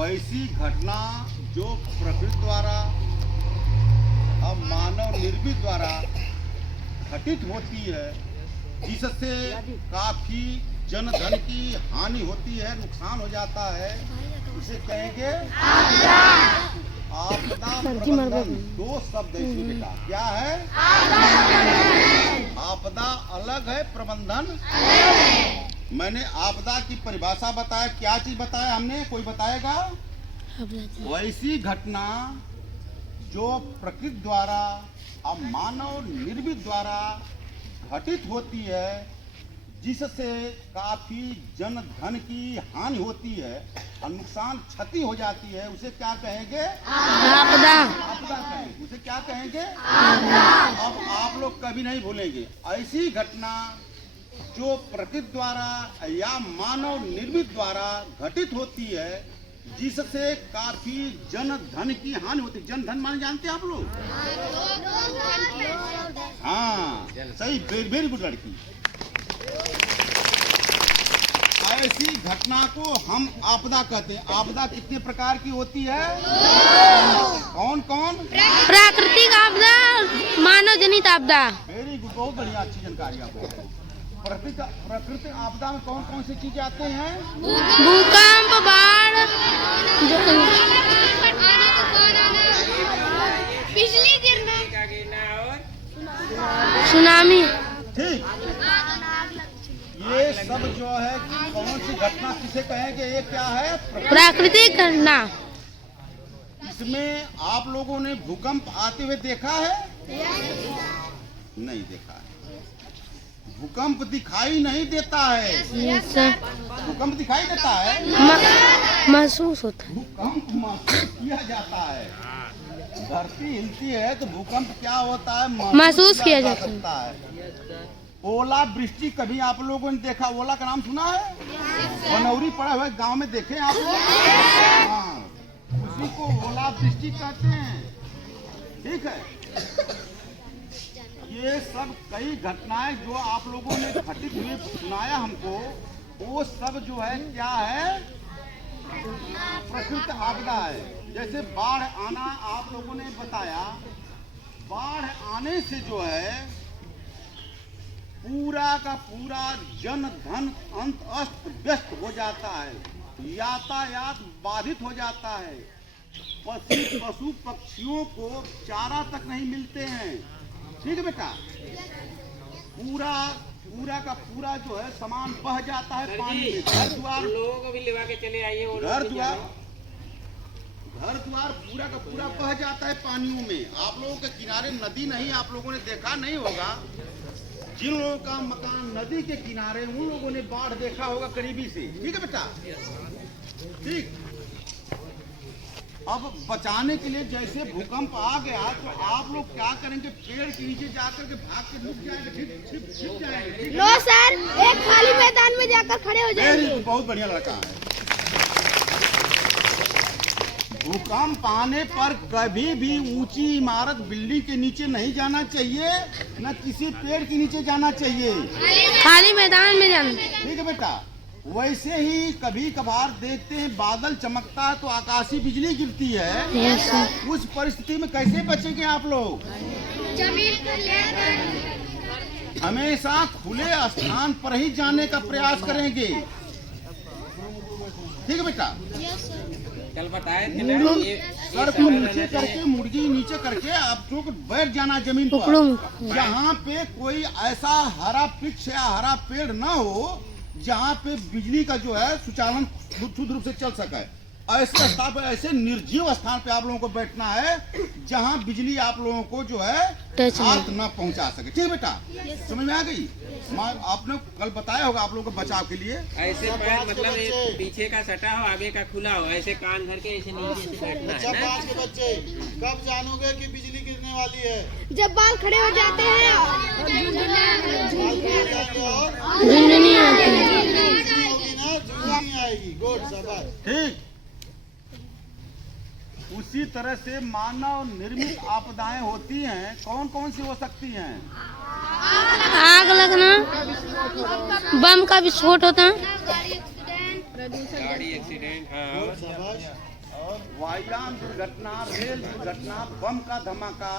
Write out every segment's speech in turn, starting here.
वैसी घटना जो प्रकृति द्वारा और मानव निर्मित द्वारा घटित होती है, जिससे काफी जन धन की हानि होती है, नुकसान हो जाता है, उसे कहेंगे आपदा प्रबंधन। दो शब्द है इसमें बेटा, क्या है? आपदा अलग है, प्रबंधन। मैंने आपदा की परिभाषा बताया, क्या चीज बताया हमने, कोई बताएगा? वैसी घटना जो प्रकृति द्वारा और मानव निर्मित द्वारा घटित होती है, जिससे काफी जन धन की हानि होती है और नुकसान क्षति हो जाती है, उसे क्या कहेंगे? आपदा। आपदा कहेंगे। उसे क्या कहेंगे? अब आप लोग कभी नहीं भूलेंगे, ऐसी घटना जो प्रकृति द्वारा या मानव निर्मित द्वारा घटित होती है, जिससे काफी जन धन की हानि होती है। जन धन माने जानते हैं आप लोग? हाँ सही, वेरी गुड लड़की। ऐसी घटना को हम आपदा कहते हैं। आपदा कितने प्रकार की होती है? कौन कौन? प्राकृतिक आपदा, मानव जनित आपदा। वेरी गुड, बहुत बढ़िया, अच्छी जानकारी आपको। प्रकृति आपदा में कौन कौन सी चीजें आते हैं? भूकंप, बाढ़, बिजली गिरना और सुनामी। ठीक, ये सब जो है कौन सी घटना किसे कहेंगे? ये क्या है? प्राकृतिक घटना। इसमें आप लोगों ने भूकंप आते हुए देखा है? नहीं देखा है। भूकंप दिखाई नहीं देता है। Yes sir. भूकंप दिखाई देता है, महसूस होता है। भूकंप महसूस किया जाता है। धरती हिलती है तो भूकंप क्या होता है? महसूस किया जा सकता है। ओला वृष्टि कभी आप लोगों ने देखा? ओला का नाम सुना है? बनौरी पड़ा हुआ गांव में देखे आप लोग? हाँ, उसी को ओला वृष्टि कहते हैं। ठीक है, ये सब कई घटनाएं जो आप लोगों ने घटित हुए सुनाया हमको, वो सब जो है क्या है? प्रकृति आपदा है। जैसे बाढ़ आना आप लोगों ने बताया, बाढ़ आने से जो है पूरा का पूरा जन धन अंत अस्त व्यस्त हो जाता है, यातायात बाधित हो जाता है, पशु पक्षियों को चारा तक नहीं मिलते हैं। ठीक है बेटा, पूरा का पूरा जो है सामान बह जाता है पानी में। घर द्वार लोगों को भी लिवा के चले आइए। घर द्वार पूरा का पूरा बह जाता है पानियों में। आप लोगों के किनारे नदी नहीं, आप लोगों ने देखा नहीं होगा। जिन लोगों का मकान नदी के किनारे, उन लोगों ने बाढ़ देखा होगा करीबी से। ठीक है बेटा, ठीक। अब बचाने के लिए जैसे भूकंप आ गया तो आप लोग क्या करेंगे? पेड़ के नीचे जाकर के भाग के लुक जाएंगे, छिप जाएंगे। नो सर, एक खाली मैदान में जाकर खड़े हो जाएंगे। बहुत बढ़िया लड़का है। भूकंप आने पर कभी भी ऊंची इमारत बिल्डिंग के नीचे नहीं जाना चाहिए, न किसी पेड़ के नीचे जाना चाहिए, खाली मैदान में जाना। ठीक है बेटा। वैसे ही कभी कभार देखते हैं बादल चमकता है तो आकाशीय बिजली गिरती है। Yes sir. उस परिस्थिति में कैसे बचेंगे आप लोग? हमेशा खुले स्थान पर ही जाने का प्रयास करेंगे। ठीक है बेटा, कल बताए सर को नीचे करके, मुर्गी नीचे करके आप लोग बैठ जाना जमीन पर, जहाँ पे कोई ऐसा हरा वृक्ष या हरा पेड़ न हो जहाँ पे बिजली का जो है सुचालन शुद्ध रूप से चल सके। ऐसे स्थान पर, ऐसे निर्जीव स्थान पे आप लोगों को बैठना है जहाँ बिजली आप लोगों को जो है हाथ न पहुँचा सके। ठीक है बेटा, समझ में आ गई? आपने कल बताया होगा आप लोगों को बचाव के लिए। ऐसे पैर मतलब पीछे का सटा हो, आगे का खुला हो, ऐसे कान भर के ऐसे नीचे से बैठना है ना। के बच्चे कब जानोगे कि बिजली गिरने वाली है? जब बाल खड़े हो जाते हैं, झुंझुनी होगी ना, झुंझुनी आएगी। गुड, शाबाश। ठीक, उसी तरह से मानव निर्मित आपदाएं होती हैं। कौन कौन सी हो सकती हैं? आग लगना, बम का विस्फोट होता है, गाड़ी एक्सीडेंट। हाँ, शाबाश। वायुयान दुर्घटना, रेल दुर्घटना, बम का धमाका,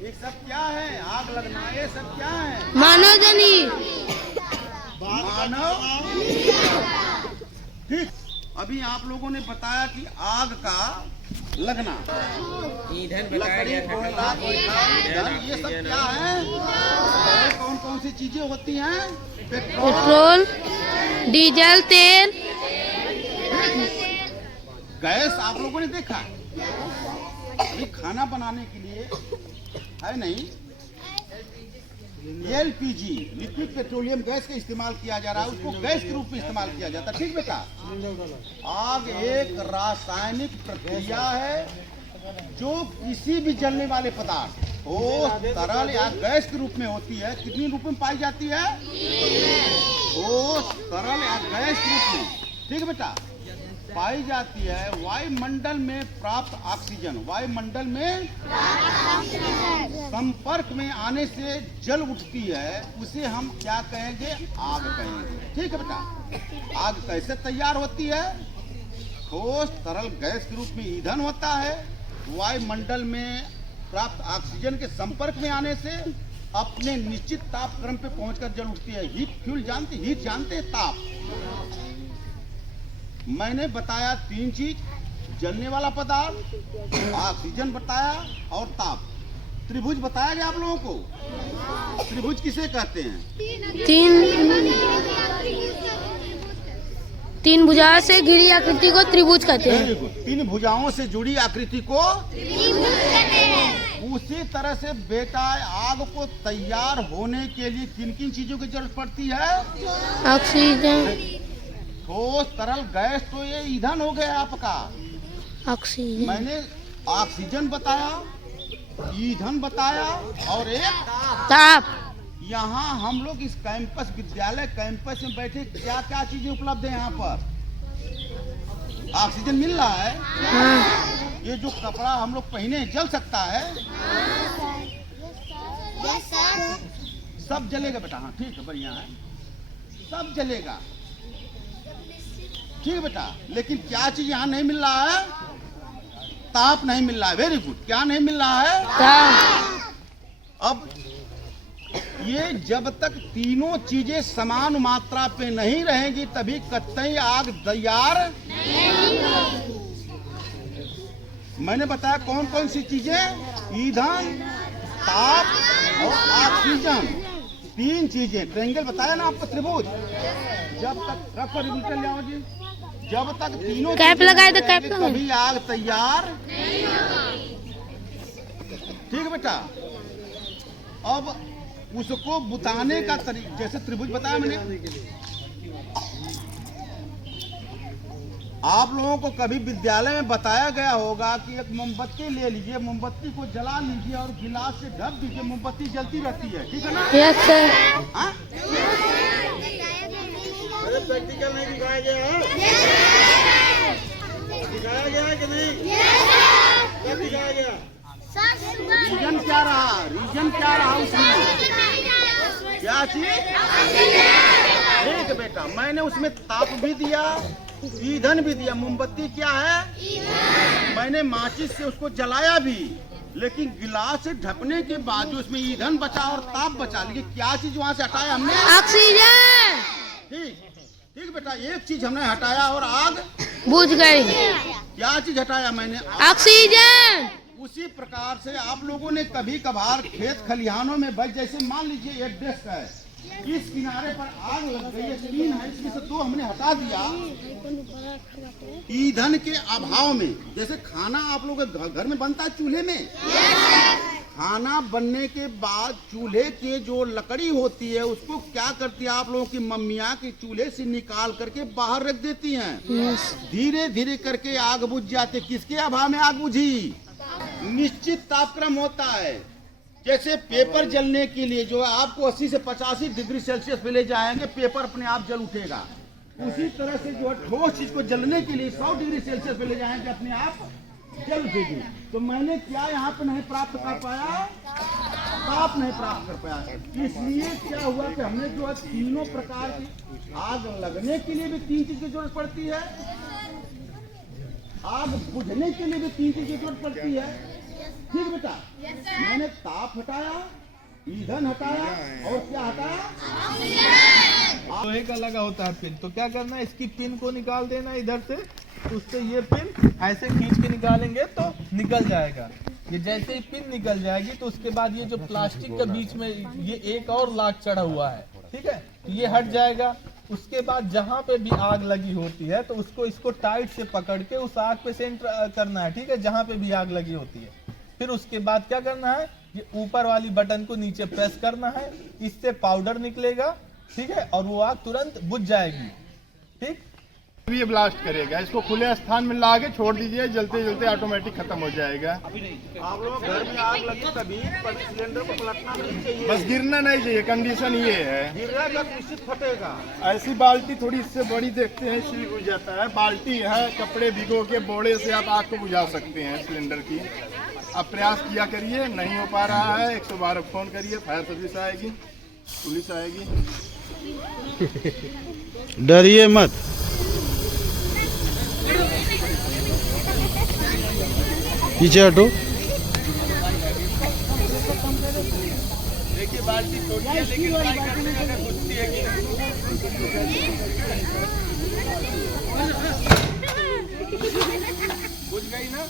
ये सब क्या है? आग लगना, ये सब क्या है? मानव जनित। मानव। ठीक। अभी आप लोगों ने बताया कि आग का लगना, ईंधन बता लकड़ी, दिया था। कोयला, ईंधन, ये सब क्या है? कौन कौन सी चीजें होती हैं? पेट्रोल, डीजल, तेल, गैस आप लोगों ने देखा है? अभी खाना बनाने के लिए है नहीं, एलपीजी लिक्विड पेट्रोलियम गैस का इस्तेमाल किया जा रहा है, उसको गैस के रूप में इस्तेमाल किया जाता है। ठीक बेटा? आग एक रासायनिक प्रक्रिया है जो किसी भी जलने वाले पदार्थ हो तरल या गैस के रूप में होती है। कितनी रूप में पाई जाती है? हो तरल या गैस के रूप में। ठीक बेटा? पाई जाती है वायुमंडल में प्राप्त ऑक्सीजन, वायुमंडल में संपर्क में आने से जल उठती है, उसे हम क्या कहेंगे? आग कहेंगे। ठीक है बेटा? आग कैसे तैयार होती है? ठोस तरल गैस के रूप में ईंधन होता है, वायुमंडल में प्राप्त ऑक्सीजन के संपर्क में आने से अपने निश्चित तापक्रम पे पहुंचकर जल उठती है। हीट फ्यूल जानते, हीट जानते हैं? ताप। मैंने बताया 3 चीज, जलने वाला पदार्थ, ऑक्सीजन बताया और ताप। त्रिभुज बताया गया आप लोगों को? त्रिभुज किसे कहते हैं? तीन भुजाओं से घिरी आकृति को त्रिभुज कहते हैं। Very good. 3 भुजाओं से जुड़ी आकृति को उसी तरह से बेटा आग को तैयार होने के लिए किन किन चीजों की जरूरत पड़ती है? ऑक्सीजन, ठोस तरल गैस, तो ये ईंधन हो गया आपका। ऑक्सीजन, मैंने ऑक्सीजन बताया, ईंधन बताया और एक ताप। यहाँ हम लोग इस कैंपस, विद्यालय कैंपस में बैठे क्या क्या चीजें उपलब्ध है यहाँ पर? ऑक्सीजन मिल रहा है। हाँ। ये जो कपड़ा हम लोग पहने जल सकता है? सब जलेगा बेटा। हाँ ठीक है, बढ़िया है, सब जलेगा। ठीक है बेटा? लेकिन क्या चीज यहाँ नहीं मिल रहा है? ताप नहीं मिल रहा है। Very good. क्या नहीं मिल रहा है? ताप। अब ये जब तक तीनों चीजें समान मात्रा पे नहीं रहेंगी तभी कतई आग तैयार नहीं। मैंने बताया कौन कौन सी चीजें? ईंधन, ताप और ऑक्सीजन। 3 चीजें। ट्रायंगल बताया ना आपको, त्रिभुज। जब तक रखो, रिबूटर ले आओ जी। जब तक तीनों कैप लगाए तो कैप लगाए। कभी आग तैयार। ठीक है बेटा? अब उसको बुताने का तरीका, जैसे त्रिभुज बताया मैंने, आप लोगों को कभी विद्यालय में बताया गया होगा कि एक मोमबत्ती ले लीजिए, मोमबत्ती को जला लीजिए और गिलास से ढक दीजिए, मोमबत्ती जलती रहती है। ठीक है ना? Yes sir. हाँ? अरे प्रैक्टिकल नहीं दिखाया गया है? दिखाया गया है कि नहीं? क्या दिखाया गया? रीजन क्या रहा? रीजन क्या रहा उसमें? क्या चीज? ठीक है बेटा, मैंने उसमें ताप भी दिया, ईंधन भी दिया। मोमबत्ती क्या है? मैंने माचिस से उसको जलाया भी, लेकिन गिलास से ढकने के बाद जो उसमें ईंधन बचा और ताप बचा, लेकिन क्या चीज वहाँ से हटाया हमने? ऑक्सीजन। ठीक ठीक बेटा, एक चीज हमने हटाया और आग बुझ गई। क्या चीज हटाया मैंने? ऑक्सीजन। उसी प्रकार से आप लोगों ने कभी कभार खेत खलिहानों में बच, जैसे मान लीजिए एक डेस्क है, इस किनारे पर आग लग गई है, 3 है, इसमें से 2 हमने हटा दिया ईंधन के अभाव में। जैसे खाना आप लोग के घर में बनता है चूल्हे में, खाना बनने के बाद चूल्हे के जो लकड़ी होती है उसको क्या करती है आप लोगों की मम्मियाँ की चूल्हे से निकाल करके बाहर रख देती हैं। धीरे धीरे करके आग बुझ जाती। किसके अभाव में आग बुझी? निश्चित तापक्रम होता है। जैसे पेपर जलने के लिए जो है आपको 80 से 85 डिग्री सेल्सियस पे ले जाएंगे, पेपर अपने आप जल उठेगा। उसी तरह से जो है ठोस चीज को जलने के लिए 100 डिग्री सेल्सियस पे ले जाएंगे, अपने आप जल उठेगी। तो मैंने क्या यहाँ पे नहीं प्राप्त कर पाया? ताप नहीं प्राप्त कर पाया। इसलिए क्या हुआ कि हमने जो है तीनों प्रकार की आग लगने के लिए भी 3 चीज की जरूरत पड़ती है। आग बुझने के लिए भी 3 चीज की जरूरत पड़ती है। ठीक बेटा, मैंने ताप हटाया, ईंधन हटाया और क्या हटाया? लोहे का लगा होता है पिन, तो क्या करना है, इसकी पिन को निकाल देना इधर से, उससे ये पिन ऐसे खींच के निकालेंगे तो निकल जाएगा। ये जैसे ही पिन निकल जाएगी तो उसके बाद ये जो प्लास्टिक के बीच में ये एक और लाख चढ़ा हुआ है, ठीक है, तो ये हट जाएगा। उसके बाद जहाँ पे भी आग लगी होती है तो इसको टाइट से पकड़ के उस आग पे सेंटर करना है, ठीक है, जहाँ पे भी आग लगी होती है। फिर उसके बाद क्या करना है, ये ऊपर वाली बटन को नीचे प्रेस करना है, इससे पाउडर निकलेगा, ठीक है, और वो आग तुरंत बुझ जाएगी। ठीक, ये ब्लास्ट करेगा, इसको खुले स्थान में ला के छोड़ दीजिए, जलते जलते ऑटोमेटिक खत्म हो जाएगा। आप लोग घर में आग लगी तभी सिलेंडर को पलटना नहीं चाहिए, बस गिरना नहीं चाहिए, कंडीशन ये है। गिरना जब निश्चित फटेगा। ऐसी बाल्टी थोड़ी इससे बड़ी देखते हैं, इसलिए बुझ जाता है। बाल्टी है, कपड़े भिगो के बोड़े से आप आग को बुझा सकते हैं सिलेंडर की। आप प्रयास किया करिए, नहीं हो पा रहा है 112 फोन करिए, फायर सर्विस आएगी, पुलिस आएगी। डरिए मत। पीछे हटो। देखिए बाल्टी छोटी है लेकिन ट्राई करने में अगर बुझती है कि बुझ गई ना।